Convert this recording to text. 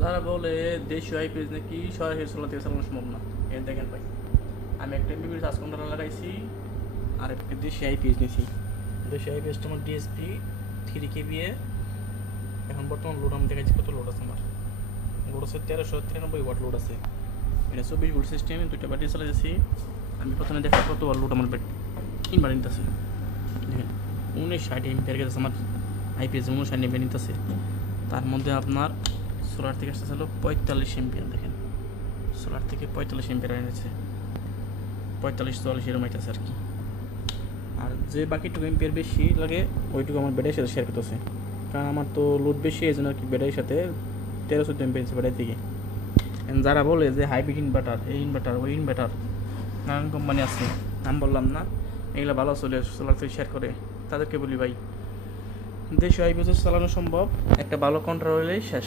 যারা বলে দেশীয় আইপিএস নাকি সরাসরি সোলার থেকে চালানো সম্ভব না, দেখেন ভাই, আমি একটা এমবিবির সার্চ কন্ট্রোলার লাগাইছি আর একটা দেশি আইপিএস নিয়েছি। দেশি আইপিএসটা আমার ডিএসপি 3 KVA। এখন বর্তমান লোড আমি দেখাচ্ছি কত লোড আছে। আমার লোড আছে 1393 ওয়াট লোড আছে। এটা 24 ভোল্ট সিস্টেম, 2টা ব্যাটারি চালাইছি। আমি প্রথমে দেখা কত লোড আমার ইনভার্টার নিতেছে। দেখেন 5960 এমপিআর গেছে আমার আইপিএস, 5960 এমপিআর নিতেছে। তার মধ্যে আপনার সোলার থেকে আসতেছে হলো 45 এমপিআর। দেখেন সোলার থেকে 45 এমপিআর এনেছে, 45-44 এরকম আইতেছে আর কি। আর যে বাকিটুকু এমপিআর বেশি লাগে ওইটুকু আমার ব্যাটারির সাথে শেয়ার করতেছে, কারণ আমার তো লোড বেশি, এই জন্য আর কি ব্যাটারির সাথে 13-14 এমপিআর ব্যাটারি থেকে। যারা বলে যে হাইব্রিড ইনভার্টার, এই ইনভার্টার ওই ইনভার্টার, নানান কোম্পানি আছে, নাম বললাম না, এগুলো ভালো চলে সোলার থেকে শেয়ার করে, তাদেরকে বলি ভাই দেশীয় আইপিএস চালানো সম্ভব, একটা ভালো কন্ট্রোল হলেই শেষ।